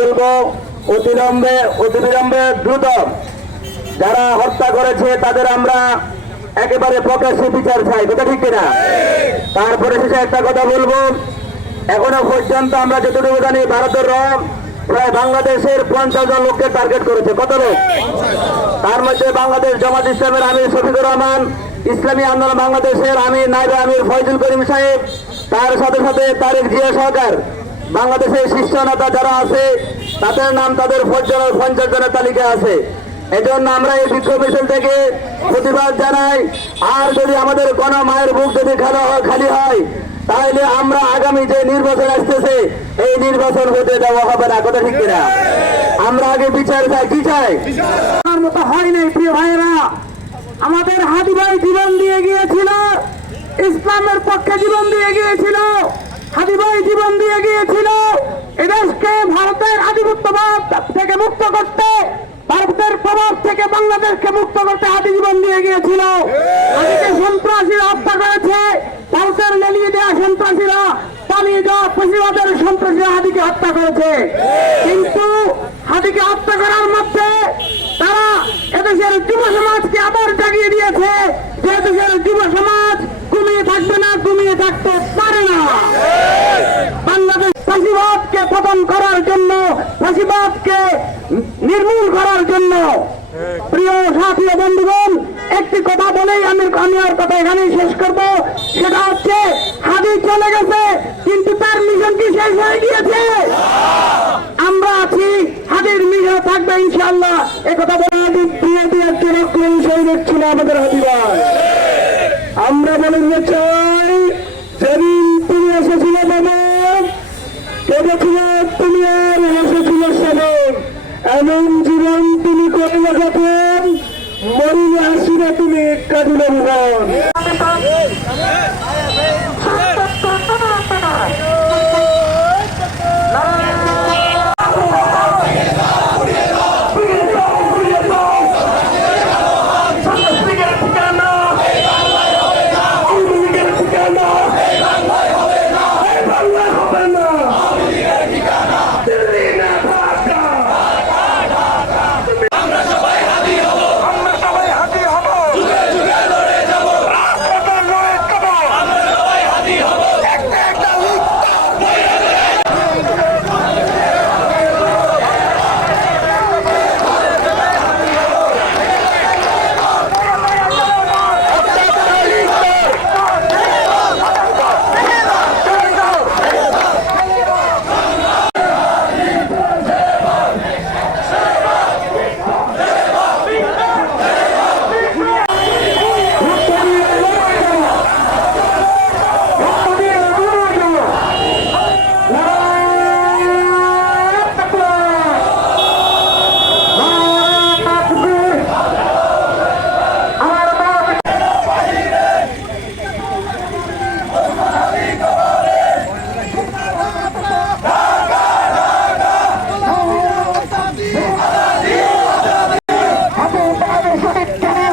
বলব, অতিলম্বে, অতিবিলম্বে দ্রুত যারা হত্যা করেছে, তাদের আমরা একেবারে প্রকাশ্যে বিচার চাই, কথা ঠিক কিনা? তারপরে শেষে একটা কথা বলব, এখনও পর্যন্ত আমরা যতটুকু জানি ভারতের র প্রায় বাংলাদেশের পঞ্চাশ জন লোককে টার্গেট করেছে। কত লোক? তার মধ্যে বাংলাদেশ জামাত ইসলামের আমির শফিকুর রহমান, ইসলামী আন্দোলন বাংলাদেশের আমির নাইবে আমির ফয়জুল করিম সাহেব, তার সাথে সাথে তারেক জিয়া সরকার বাংলাদেশের শীর্ষ নেতা যারা আছে, তাদের নাম তাদের পঞ্চাশ পঞ্চাশ জনের তালিকায় আছে। এজন্য আমরা এই বিক্ষোভ মিছিল থেকে প্রতিবাদ জানাই। আর যদি আমাদের কোন মায়ের বুক যদি খালি হয় খালি হয়, তাহলে আমরা আগামী যে নির্বাচন আসতেছে, এই নির্বাচন হতে দেওয়া হবে না। কথা ঠিক কিনা? আমরা আগে বিচার চাই। কি চাই? আমার মতো হয় নাই, প্রিয় ভাইয়েরা। আমাদের হাদি ভাই জীবন দিয়ে গিয়েছিল, ইসলামের পক্ষে জীবন দিয়ে গিয়েছিল। হাদি জীবন দিয়ে গিয়েছিল। এদেশকে ভারতের আধিপত্যবাদ থেকে মুক্ত করতে, ভারতের প্রভাব থেকে বাংলাদেশকে মুক্ত করতে হাদি জীবন দিয়ে গিয়েছিল। হাদিকে সন্ত্রাসীরা হত্যা করেছে, ভারতের লেলিয়ে দেওয়া সন্ত্রাসীরা, পালিয়ে যাওয়া প্রতিবাদের সন্ত্রাসীরা হাদিকে হত্যা করেছে। কিন্তু হাদিকে হত্যা করার মধ্যে তারা এদেশের যুব সমাজকে আবার জাগিয়ে দিয়েছে যে এদেশের যুব সমাজ ঘুমিয়ে থাকবে না ঘুমিয়ে থাকতে পারে না বাংলাদেশ ফাঁসিবাদকে পতন করার জন্য ফাঁসিবাদকে নির্মূল করার জন্য প্রিয় সাথী বন্ধুগণ, একটি কথা বলেই আমি আমি আর কথা এখানেই শেষ করব। সেটা হচ্ছে, হাদি চলে গেছে, কিন্তু তার মিশন কি শেষ হয়ে গিয়েছে? আমরা আছি, হাদির মিশন থাকবে ইনশাআল্লাহ। একথা বলে হাদি প্রিয় দিয়ে একটি রক্ষণ সৈনিক ছিল আমাদের হাদি ভাই। আমরা বলে চাই, যেদিন তুমি এসেছিলে বাবা, কেঁদেছিল তুমি আর এসেছিল সেদিন এমন জীবন তুমি করে লাগাতেন মরিলে না তুমি কাঁদিলে ভুবন だったら